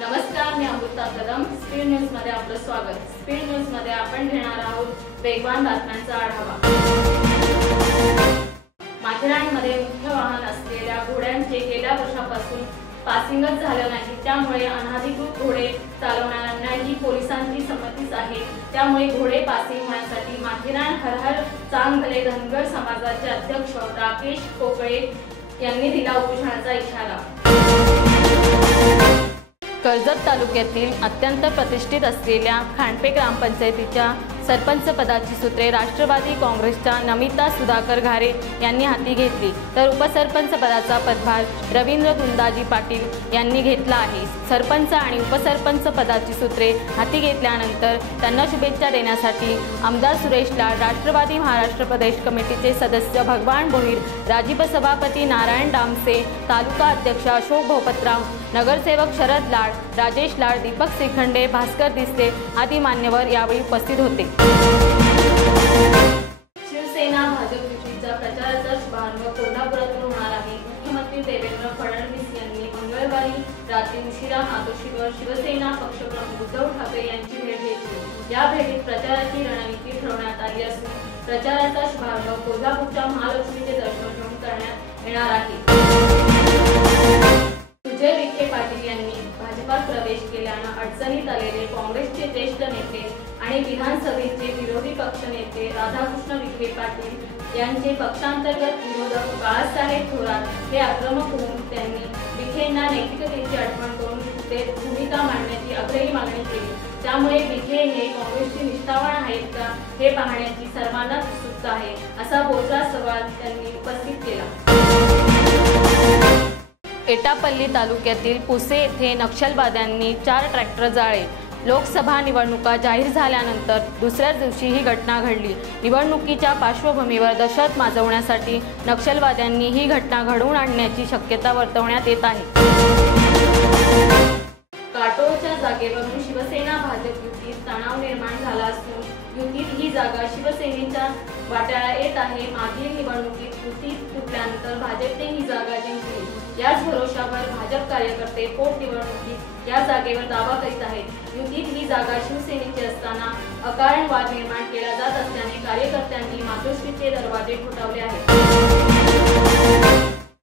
नमस्कार मी अमृता कदम. स्पीड न्यूजमध्ये आपलं स्वागत. स्पीड न्यूजमध्ये आपण घेणार आहोत वेगवान बातम्यांचा आढावा. माथेरानमध्ये मुख्य वाहन असलेल्या घोड्यांचे गेल्या वर्षापासून पासिंगच झालं नाही. त्यामुळे अनाधिकृत घोडे चालवणाऱ्यांनाही पोलिसांची संमतीच आहे. त्यामुळे घोडे पासिंग होण्यासाठी माथेरान हरहर चांगले धनगर समाजाचे अध्यक्ष राकेश कोकळे यांनी दिला उपोषणाचा इशारा. कर्जत तालुक्यातील अत्यंत प्रतिष्ठित असलेल्या खांडपे ग्रामपंचायतीच्या सरपंच पदाची सूत्रे राष्ट्रवादी काँग्रेसच्या नमिता सुधाकर घारे यांनी हाती घेतली. तर उपसरपंच पदाचा पदभार रवींद्र गुंदाजी पाटील यांनी घेतला आहे. सरपंच आणि उपसरपंच पदाची सूत्रे हाती घेतल्यानंतर त्यांना शुभेच्छा देण्यासाठी आमदार सुरेश लाड राष्ट्रवादी महाराष्ट्र प्रदेश कमिटीचे सदस्य भगवान भोईर राजीव सभापती नारायण डामसे तालुका अध्यक्ष अशोक भोपतराव नगरसेवक शरद लाड राजेश लाड दीपक श्रीखंडे भास्कर दिसले आदी मान्यवर यावेळी उपस्थित होते. शिवसेना भाजप युतीचा प्रचाराचा शुभारंभ कोल्हापुरातून होणार आहे. मुख्यमंत्री देवेंद्र फडणवीस यांनी मंगळवारी रात्री उशिरा मातोश्रीवर शिवसेना पक्षप्रमुख उद्धव ठाकरे यांची भेट घेतली. या भेटीत प्रचाराची रणनीती ठरवण्यात आली असून प्रचाराचा शुभारंभ कोल्हापूरच्या महालक्ष्मीचे दर्शन घेऊन करण्यात येणार आहे. प्रवेश केल्यानं अडचणीत आलेले काँग्रेसचे ज्येष्ठ नेते आणि विधानसभेचे विरोधी पक्षनेते राधाकृष्ण विखे पाटील यांचे पक्षांतर्गत विरोधक बाळासाहेब थोरात हे आक्रमक होऊन त्यांनी विखेंना नैतिकतेची आठवण करून ते भूमिका मांडण्याची आग्रही मागणी केली. त्यामुळे विखे हे काँग्रेसचे निष्ठावान आहेत का हे पाहण्याची सर्वांनाच उत्सुकता आहे असा बोलका सवाल त्यांनी उपस्थित केला. एटापल्ली तालुक्यातील पुसे येथे नक्षलवाद्यांनी चार ट्रॅक्टर जाळे. लोकसभा निवडणुका जाहीर झाल्यानंतर दुसऱ्याच दिवशी ही घटना घडली. निवडणुकीच्या पार्श्वभूमीवर दहशत माजवण्यासाठी नक्षलवाद्यांनी ही घटना घडवून आणण्याची शक्यता वर्तवण्यात येत आहे. काटोळच्या जागेवरून शिवसेना भाजप युतीत तणाव निर्माण झाला असून युतीत ही जागा शिवसेनेच्या वाट्याला येत आहे. मागील निवडणुकीत युती तुटल्यानंतर भाजपने ही याच भरोशावर भाजप कार्यकर्ते पोटनिवडणुकीत या जागेवर दावा करीत आहेत. युतीत ही जागा शिवसेनेची असताना अकारण वाद निर्माण केला जात असल्याने कार्यकर्त्यांनी मातोश्रीचे दरवाजे ठोठावले आहेत.